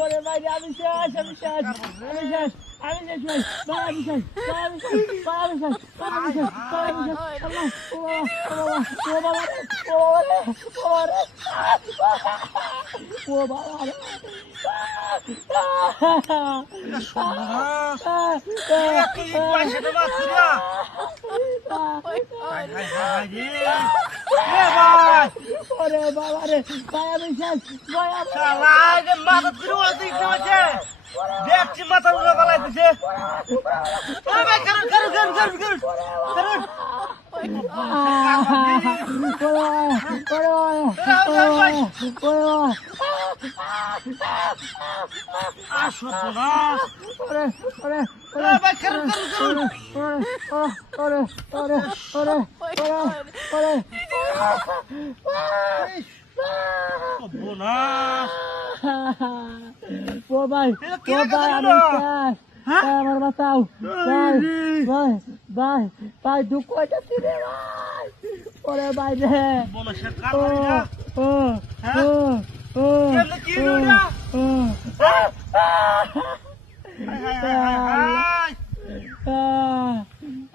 ওরে ভাই আমি শেষ আমি শেষ আমি শেষ আমি শেষ ভাই আমি শেষ ভাই আমি শেষ ভাই আমি শেষ ভাই আমি শেষ ভাই আমি শেষ আল্লাহ ও বাবা ও বাবা ও বাবা ও বাবা ওরে বাবা রে ভাই আমি শেষ ভাই আমি মাথা ফিরে দেখছে দেখছি মাথা উড়ে পালাইতেছে ও ভাই আমি আমার বাঁচাও ভাই ভাই ভাই ভাই দুঃখ হইতেছি রে ভাই ওরে ভাই রে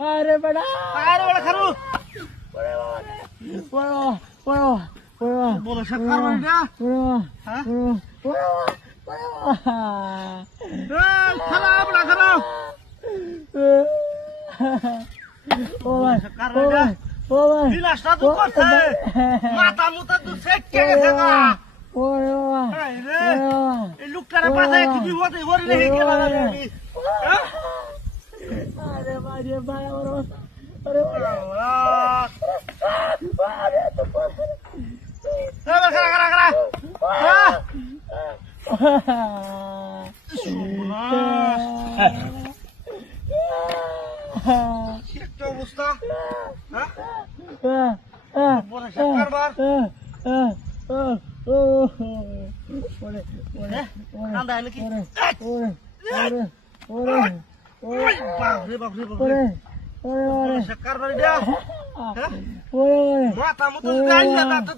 আরে বেড়া খারু মাথা মুতা দু সেট কে গেছে গা এই লোকটারে বাজায় কি বিপদে ভরি রেখে গেল আরে ভাই রে ভাই আমার আরে অবস্থা মাথা মতো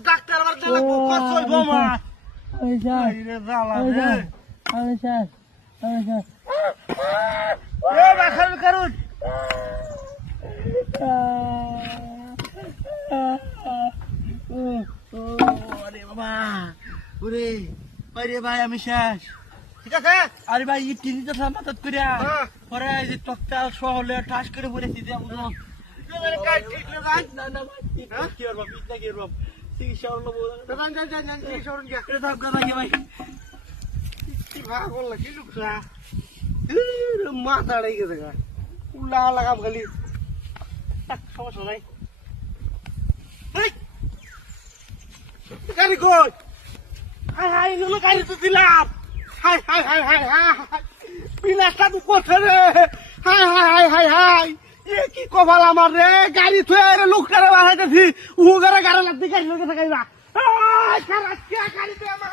ডাক্তার ভাই আমি শেষ ঠিক আছে আরে ভাই এই টিনি তো মাথাত করিয়া পরে এই যে টকটা শহরে ঠাস করে পড়েছি যে বুঝলাম না ভাই কি করব পিছনা কি করব চিকিৎসা হলো ভাই কি ভাগ করলা কি লুকছা মাথা আড়াই গেছে গা উল্লা লাগাম খালি সমস্যা নাই গাড়ি কই হাই হাই নুনো গাড়ি তো দিলাম হাই হাই হাই হাই হাই পিলাসটা তো করছে রে হাই হাই হাই হাই হাই এ কি কপাল আমার রে গাড়ি থুয়ে রে লোকটারে বাড়াইতেছি উগারে গাড়ি লাগতে গাড়ি লগে থাকাইবা আই সারা কি গাড়ি দে আমার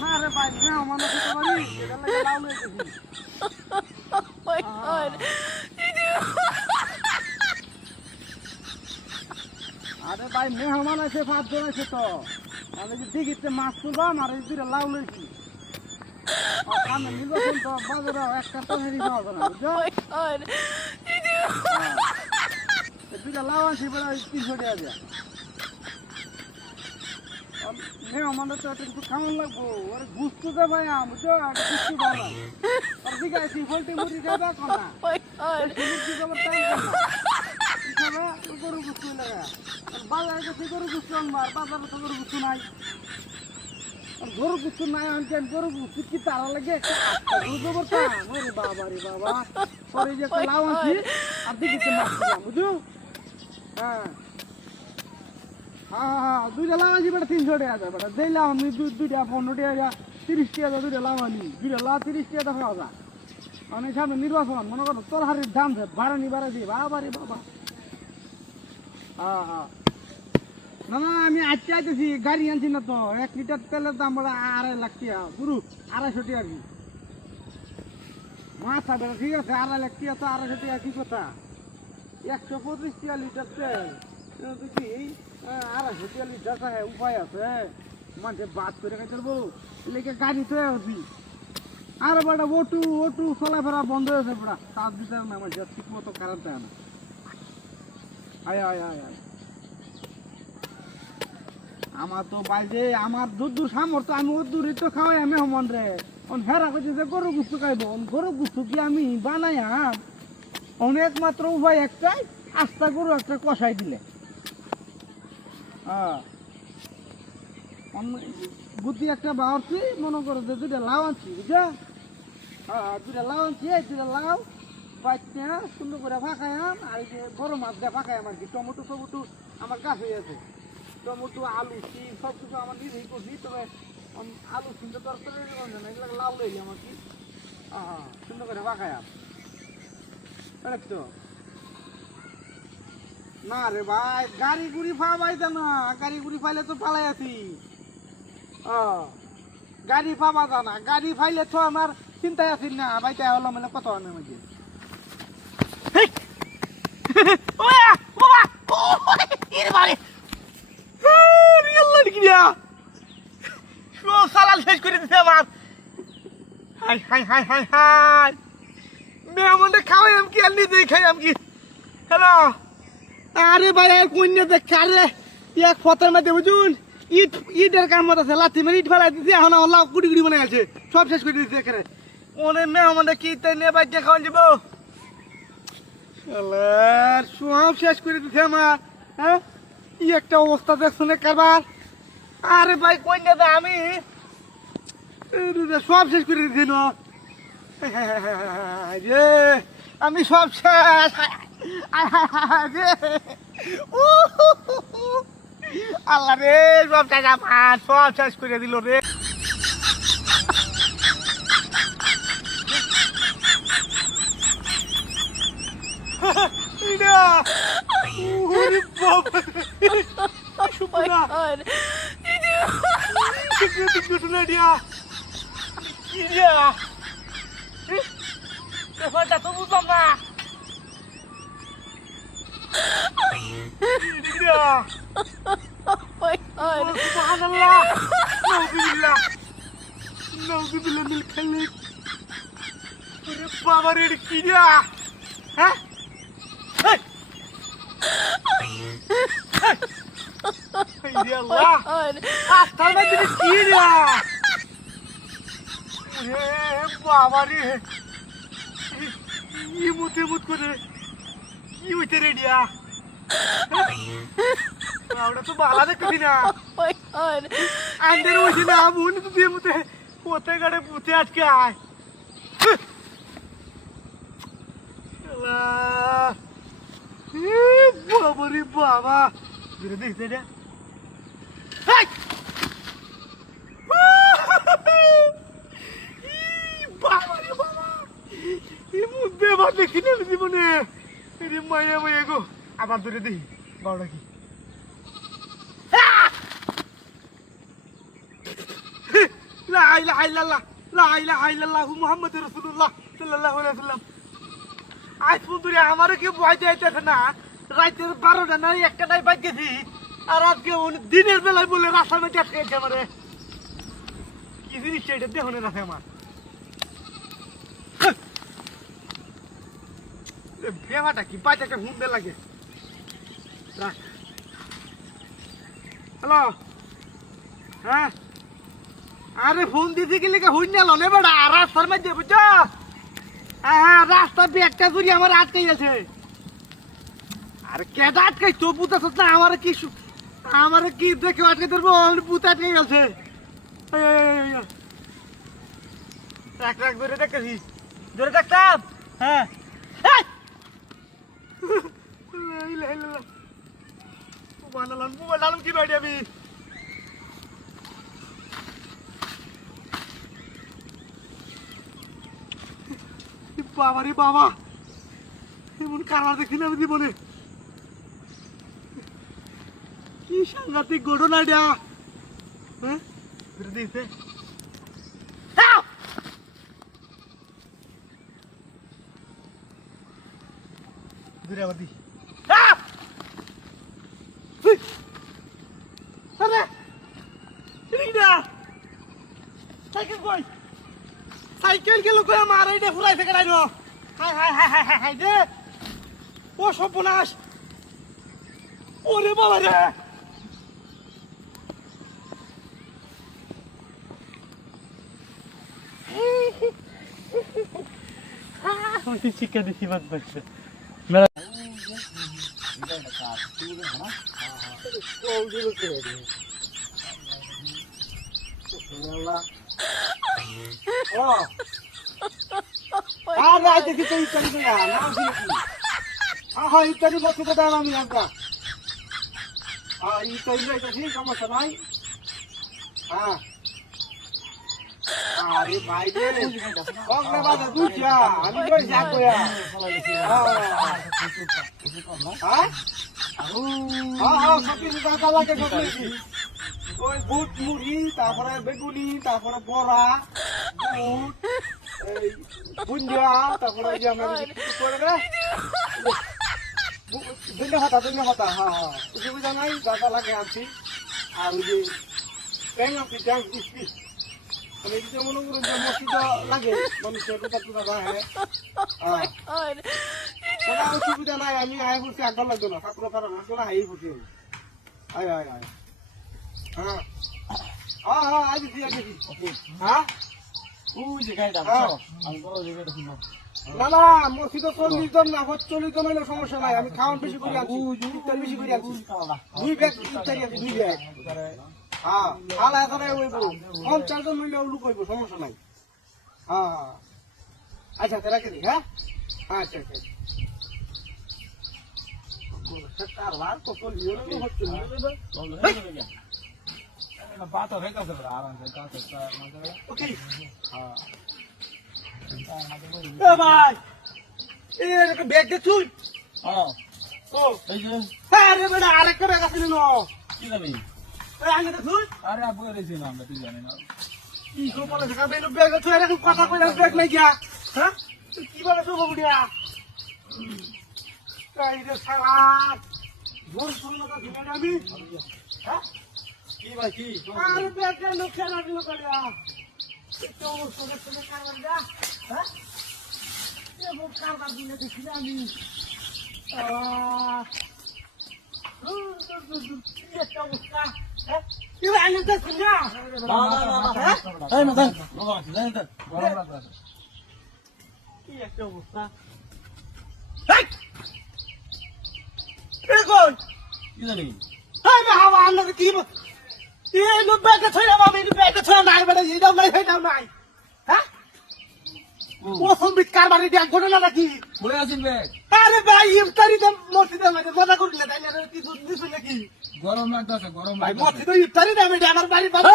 না রে ভাই না মনে করতে পারি এটা লাগে লাউ লইতেছি my god. আরে ভাই মেহমান আছে 5 জন আছে তো আমি যে দিগিতে মাছ তুলবাম আর এই দুইটা লাউ লইছি আর সামনে নির্বাচন তো বাজারে একটা তো হেরি পাওয়া যায় না বুঝছো god. এই দুইটা লাউ আনছি বলে 300 টাকা দেয়া মেহমান তো একটু খাওয়ান লাগবো আরে গুস্তু দে ভাই বুঝছো আর গুস্তু ভালো আর দিকে আছি ফলটি মুড়ি খাবা কোনা my god. কি খবর টাইম না গরু গুস্তু লাগা বাজারে গেছে গরু গুস্তু আনবার বাজারে তো গরু গুস্তু নাই আর গরু গুস্তু নাই আনছেন গরু গুস্তু কি তারা লাগে একটা গরু জবরটা ওরে বাবা রে বাবা পরে যে লাউ আনছি আর দিকে মাছ বুঝছো হ্যাঁ হ্যাঁ দুইটা লাউ আনছি বেটা 300 টাকা যায় বেটা দিলাম আমি দুইটা 15 টাকা 30 টাকা দুইটা লাউ আনি দুইটা লাউ 30 টাকা পাওয়া যায় মানে সামনে নির্বাচন মনে করো তরহারির দাম বাড়ানি বাড়াই বাবা রে বাবা হ্যাঁ হ্যাঁ না না আমি আজকে আইতেছি গাড়ি আনছি না তো 1 লিটার তেলের দাম বলে 2.5 লাখ টাকা পুরো 250 টাকা আর কি মাথা বেড়া ঠিক আছে 2.5 লাখ টাকা তো 250 টাকা কি কথা 125 লিটার তেল দেখি 250 লিটার হ্যাঁ উপায় আছে মানে বাদ করে খাইতে পারবো লেগে গাড়ি তো আছি আর বেটা ওটু চলাফেরা বন্ধ হয়েছে বেটা তার ভিতরে না আমার ঠিক মতো কারেন্ট দেয় না আয় আয় আয় আয় আমার তো বাইরে আমার দূর সামর্থ্য আমি ও দূরে তো খাওয়াই আমি হমন রে ফেরা করছে যে গরু গুস্তু খাইব গরু গুস্তু কি আমি বানাই অনেক মাত্র উপায় একটাই আস্তা গরু একটা কষাই দিলে বুদ্ধি একটা বাড়ছি মনে করো যে দুটা লাউ আনছি বুঝা দুটা লাউ আনছি দুটা লাউ বাইতে সুন্দর করে ফাঁকায়াম আর যে বড় মাছ দিয়ে ফাঁকায়াম আর কি টমেটো টমেটো আমার কাছে আছে টমেটো আলু সিম সব কিছু আমার নিজেই করছি তবে আলু সিমটা তরকারি না এগুলো লাউ লইলি আমার কি সুন্দর করে ফাঁকায়াম তো না রে ভাই গাড়ি গুড়ি পাবাইতে না গাড়ি গুড়ি পাইলে তো পালাই আছি গাড়ি পাবা জানা গাড়ি পাইলে তো আমার চিন্তায় আছি না বাইতে হলো মানে কত আনে মাঝে শেষ করে দিতে আমার হাই হাই হাই হাই হাই মেহমানটা খাওয়াই আমি কি আর নিজেই খাই আমি কি হ্যালো আরে ভাই আর কন্যা দেখছে আরে এক ফতের মধ্যে বুঝুন ইটের কাম আছে লাথি মেরে ইট ফেলাই দিচ্ছে এখন আমার লাভ কুড়ি কুড়ি মনে আছে সব শেষ করে দিচ্ছে এখানে ওনে মেহমানটা কি তাই নিয়ে বাইকে খাওয়ান যাবো সব শেষ করে দিচ্ছে আমার হ্যাঁ ই একটা অবস্থা দেখছো না কারবার আরে ভাই কই না আমি সব শেষ করে দিচ্ছে না রে আমি সব শেষ আল্লাহ রে সব টাকা সব শেষ করে দিল রে Oh my god. ব্যাপারটা তো বুঝলাম না Oh my god. সুবহানাল্লাহ নাউযুবিল্লাহ নাউযুবিল্লাহ মিল খালিক ওরে বাবা রে কি দিয়া হ্যাঁ আল্লাহ আস্তার মধ্যে কি দিয়া ওরে বাবা রে ইমুতে মুত করে কি হইতে রে দিয়া ওটা তো ভালো দেখতেছি না Oh my god. আন্দের হইছে না বোন তো দিয়ে মুতে পোতে গাড়ে পুঁতে আটকে আয় বাবা রে বাবা ধীরে দেখতে রে বাবা রে বাবা এই মুদ্দে বা দেখি না জীবনে রে মায়া মায়া গো আবার ধরে দেখি বাবা কি লা ইলাহা ইল্লাল্লাহ লা ইলাহা ইল্লাল্লাহ মুহাম্মাদুর রাসূলুল্লাহ সাল্লাল্লাহু আলাইহি ওয়াসাল্লাম আজ পর্যন্ত আমারও কেউ ভয় যাইতেছে না রাতের 12টা না একটা নাই বাজ গেছি আর আজকে দিনের বেলায় বলে রাস্তার মধ্যে আটকে গেছে আমারে কি জিনিসটা এটা দেখো না রাখে আমার বেমাটা কি বাচ্চাকে হুঁদে লাগে রাখ হ্যালো হ্যাঁ আরে ফোন দিতে গেলে হইন না লনে বেড়া রাস্তার মধ্যে বুঝছো হ্যাঁ রাস্তা ব্যাগটা চুরি আমার আটকে গেছে আরে কেটা আটকাই তো বুঝতেছ না আমার কি দেখে আটকে ধরবো বুথ আটকে গেছে রাখ রাখ ধরে দেখতেছি ধরে দেখতাম হ্যাঁ মোবাইল কি বাড়ি আমি বাবা রে বাবা এমন কারবার দেখি না আমি জীবনে কি সাংঘাতিক ঘটনা এটা হ্যাঁ দিছে দূরে আবার দি সাইকেল গেল কই আমার এইটা ফুরাই থেকে রাইনো হাই হাই হাই হাই হাই দে ও সর্বনাশ ওরে বাবা রে শিক্ষা দিচ্ছি বাদ বাচ্চা আর রাইতে কি তুই চলি না না হ্যাঁ ইত্যাদি বস্তু তো দাম আমি রাখবা ইত্যাদি এটা ঠিক সমস্যা নাই হ্যাঁ আরে ভাই রে কংগ্রেস বাজা দুইটা আমি কই যা কইয়া হ্যাঁ সব কিছু টাকা লাগে সব কিছু ওই বুট মুড়ি তারপরে বেগুনি তারপরে বড়া বুট এই বুঞ্জিয়া তারপরে এই যে আমরা কিছু করে রে দুনিয়া হতা হ্যাঁ হ্যাঁ সুবিধা নাই টাকা লাগে আনছি আর ওই যে ট্যাং আনছি ট্যাং দিচ্ছি আমি কিছু মনে করুন যে মসজিদ লাগে মানুষের কথা টুকা যায় হ্যাঁ কোনো সুবিধা নাই আমি আয় করছি একবার লাগতো না ঠাকুর কারণ আসতো না এই করছি আয় আয় আয় হ্যাঁ হ্যাঁ হ্যাঁ আইছি হ্যাঁ না না মসজিদ 40 জন না 40 জন হইলে সমস্যা নাই আমি খাওয়ান বেশি করে আনছি ইফতার বেশি করে আনছি 2 ব্যাগ ইফতারি আছে 2 ব্যাগ হ্যাঁ খালা করে হইব 50 জন হইলে লুক হইব সমস্যা নাই হ্যাঁ আচ্ছা তারা কি হ্যাঁ আচ্ছা আচ্ছা কারবার কত লিও হচ্ছে বাত হবে কাছে আরাম से का सकता है ओके हां ए भाई ए बैग दे তুই हां ও এই যে আরে বড় আরে করে গেছিস না কি যাবি এই আগে তো তুই আরে আবু এসেছি না আমরা তুই জানি না কি সব বলে থাকা বেল ব্যাগ তুই আরে কথা কইলা ব্যাগ নাই গিয়া হ্যাঁ তুই কি বলে সব বুড়িয়া কাই রে সারা ভোর শুনলো তো দিবে আমি হ্যাঁ কি ভাই কি আরে ব্যাগটা লোকে রাখলো কইয়া তো সোজা সোজা কারবার দা হ্যাঁ এ ভোর কারবার দিনে দেখি আমি একটা অবস্থা হ্যাঁ কি আইনে তো শুনা না এই মতন কি একটা অবস্থা এই এ কই কি জানি এই বাবা আমরা কি এই লোক ব্যাগে ছড়া বাবা এই ব্যাগে ছড়া নাই বড় এই দাও নাই হেটাও নাই হ্যাঁ ও সম্বিত কারবারে দিয়া ঘটনা নাকি বলে আছেন ব্যাগ আরে ভাই ইফতারিতে মসজিদে মজা করলে তাই না কি দুধ দিছ নাকি গরম লাগতাছে গরম ভাই মসজিদে ইফতারিতে আমি আমার বাড়ি বাবা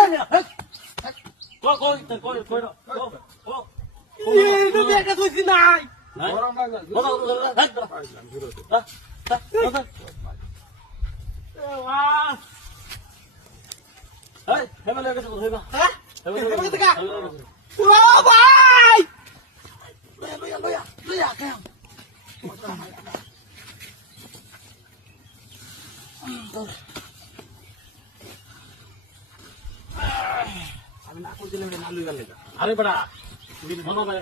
কই এই লোক ব্যাগে ছড়ি নাই গরম লাগতাছে এই হেমলে গেছে কইবা হ্যাঁ হেমলে গেছে ও ভাই লয়া কেন আমি না কইলে না লই গেল আরে বড়া তুমি মনে করে